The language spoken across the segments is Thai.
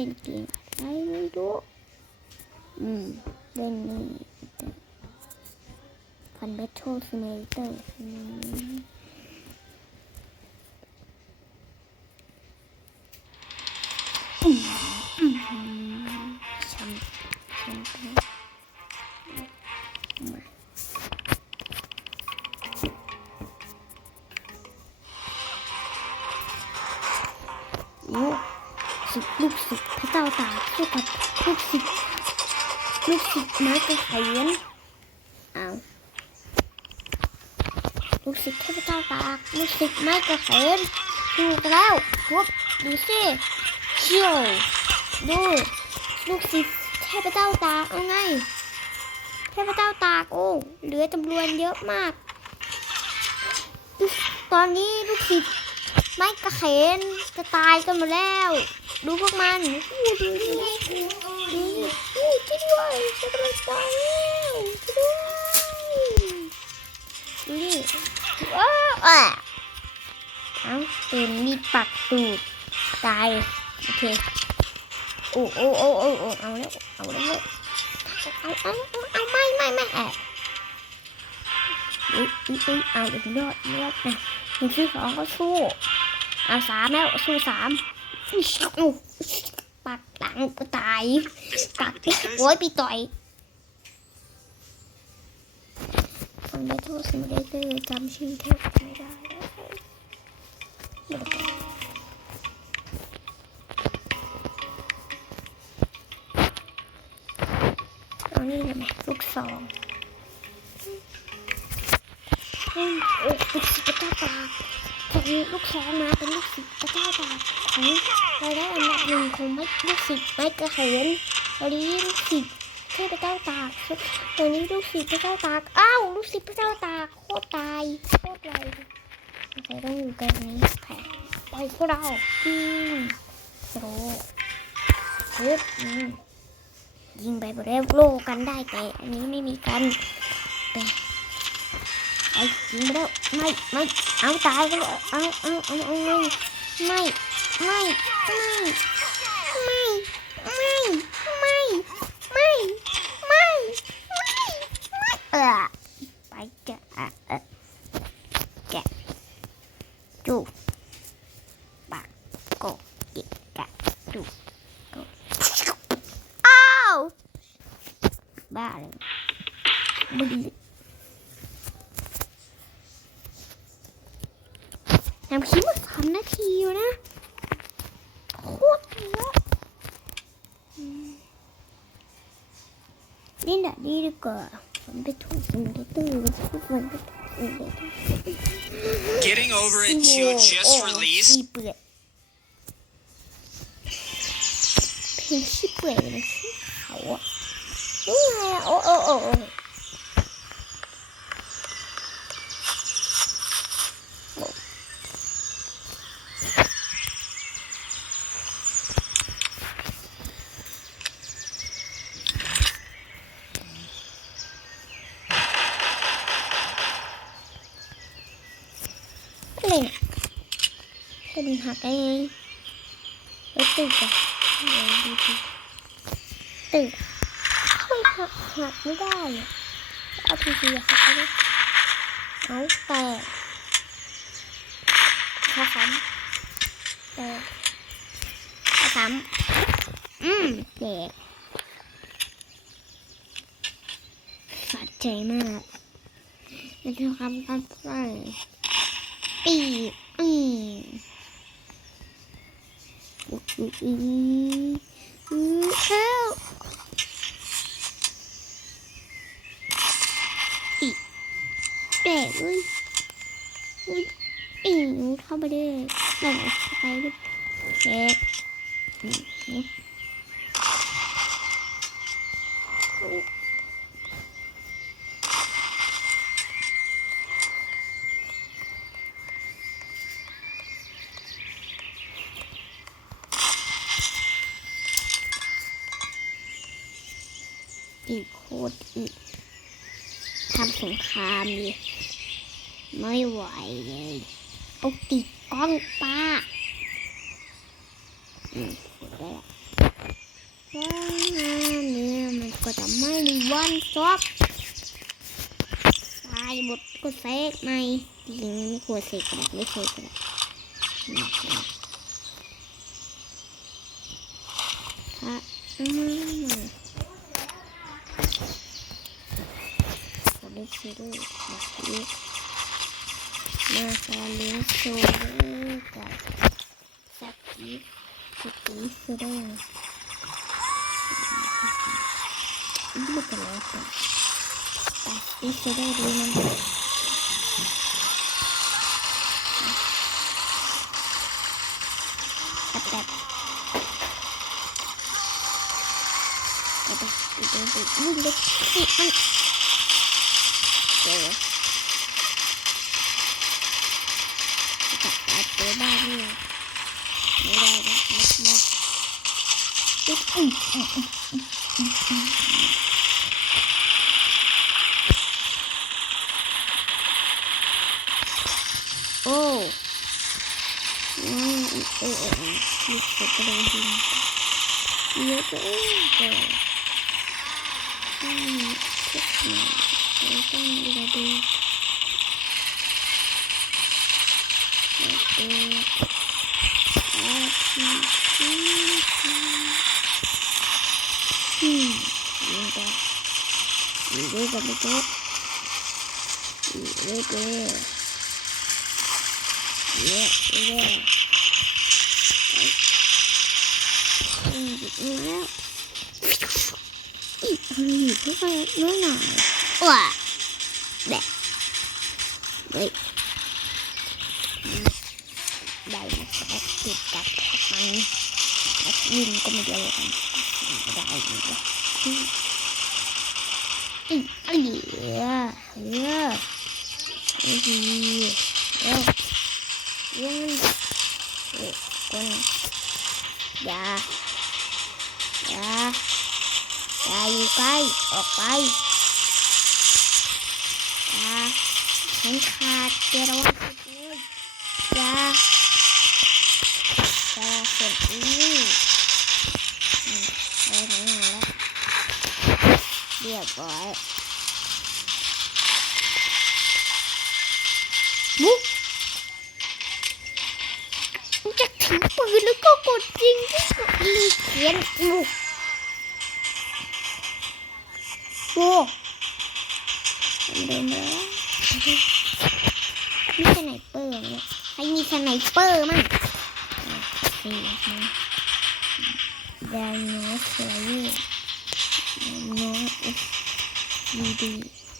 എനിക്ക് I will do then need to simulator Yeah. ศิษย์ลูกศิษย์พระเจ้าตากสู้กับลูกศิษย์ลูกศิษย์ไม้กระเขนเอาลูกศิษย์เทพเจ้าตากลูกศิษย์ไม้กระเขนถูกแล้วพวกดูสิเชี่ยวดูลูกศิษย์เทพเจ้าตากเอาไงเทพเจ้าตากโอ้เหลือจำนวนเยอะมาก ตอนนี้ลูกศิษย์ ไม่กระเขนจะตายกันหมดแล้ว ดูพวกมันอู้ดูดูดูดูอู้ช่วยด้วยฉันกำลังตายแล้วช่วยด้วยดูดิว้าวอะเอาเป็นมีดปักตูดตายโอเคโอ้โอ้โอ้โอ้โอ้เอาแล้วเอาแล้วเอาเอาเอาเอาไม่ไม่ไม่แอบอุ้ยอุ้ยอุ้ยเอาอีกรอบรอบนะหนึ่งที่สองก็สู้ เอาสามแล้วสู้สามอู้ปักหลังก็ตายปักโอ้ยปีต่อยคอนเดโทสมิเลเตอร์จำชื่อแทบไม่ได้แล้วเอานี่เลยไหมลูกสองอืมโอ้ลูกศิษย์พระเจ้าตากจากนี้ ลูกสองมาเป็นลูกศิษย์พระเจ้าตากของเราได้อันดับหนึ่งของไม่ลูกศิษย์ไม่กระเขนตอนนี้ลูกศิษย์เทพเจ้าตากตอนนี้ลูกศิษย์พระเจ้าตากอ้าวลูกศิษย์พระเจ้าตากโคตรตายโคตรไวเราต้องอยู่กันนี้แผลปพวกเรายิงโซฮึบอืมยิงไปหมดแล้วโลกันได้แต่อันนี้ไม่มีกันแต่ ยิงไปแล้วไม่ไม่เอาตายไปแล้วเอาเอาเอาเอาไม่ไม่ไม่ไม่ไม่ไม่ไม่ไม่ไม่ไม่เออไปจะอ่ะเออแกะจู ทำคลิปมาสามนาทีอยู่นะ โคตรเยอะอืมนี่แหละดีดีกว่าผมไปถูกมันได้ตื้อมันทุกวันไปถูกมันได้ตื้อ Getting over it โอ้ you โห just released ขี้เปื่อยเพลงขี้เปื่อยเลยขี้เขาอะนี่ไงอะโอ้โอ้โอ้โอ้อะไรเนี่ยให้ มันหักได้ไงแล้วตึกอะเดี๋ยวดูดิตึกไม่หักหักไม่ได้อะเอาพีพีหักไม่ได้เอาแตกข้าซ้ำแตกข้าซ้ำอืมแตกสะใจมากเราจะทำกันไปปีอืม อ้าวอีแตกเลยอุ้ยอิงเข้าไปได้หนังสไปเดอร์แตก อืมอืมอีกทำสงครามดิไม่ไหวเลยเอาติดกล้องป้าอืมหมดแล้วล่ะเนี่ยมันก็จะไม่มีวันจบตายหมดก็เซกไหมจริงๆไม่ควรเซกก็ได้ไม่เซกก็ได้นี่นะ พระอืมขอเลือกชื่อด้วยมาเลือกมาซาเลี้ยงโซ จอจับตาตัวได้ยไม่ได้นมดมดตุ๊บอืมอืมอืมอืมอืมโอ้อืมเออเออมีกระโดดดินเยอะจังเลยอืมเจ็หน่อย Oradan gidelim. Evet. Hmm. Burada. Burada burada. Burada. Burada. Şimdi ne? Ay, bu kadar normal. Ya. Ih, ya. ยังเด็กคนอย่าอย่าอย่าอยู่ใกล้ออกไปอย่าเห็ นขาดเจรวันสุดเลยอย่าอย่าเสร็จนี่อืมไปไหนมาแล้วเรียบร้อยบุ๊กจะถือปืนแล้วก็กดจริงที่สุดเลีเขียนลูกโอ้เดินมา มีสไนเปอร์เนี่ยใครมีสไนเปอร์มั่งสี่นะดาวโนสไลเวอร์โนเอสวีดี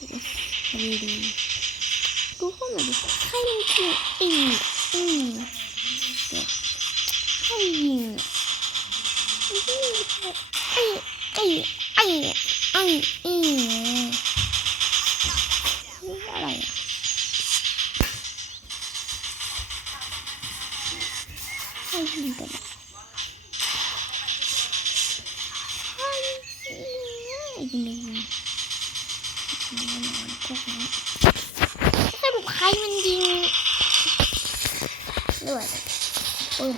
เอสวีดีดูเข้ามาดิใครมันคืออีอืมไอ้ยิงไอ้ไอ้ไอ้ไอ้ ไอ้ยิงพวกนี้สรุปใครมันยิงด้วยปึ้ม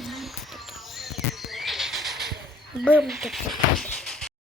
บึ้มจุด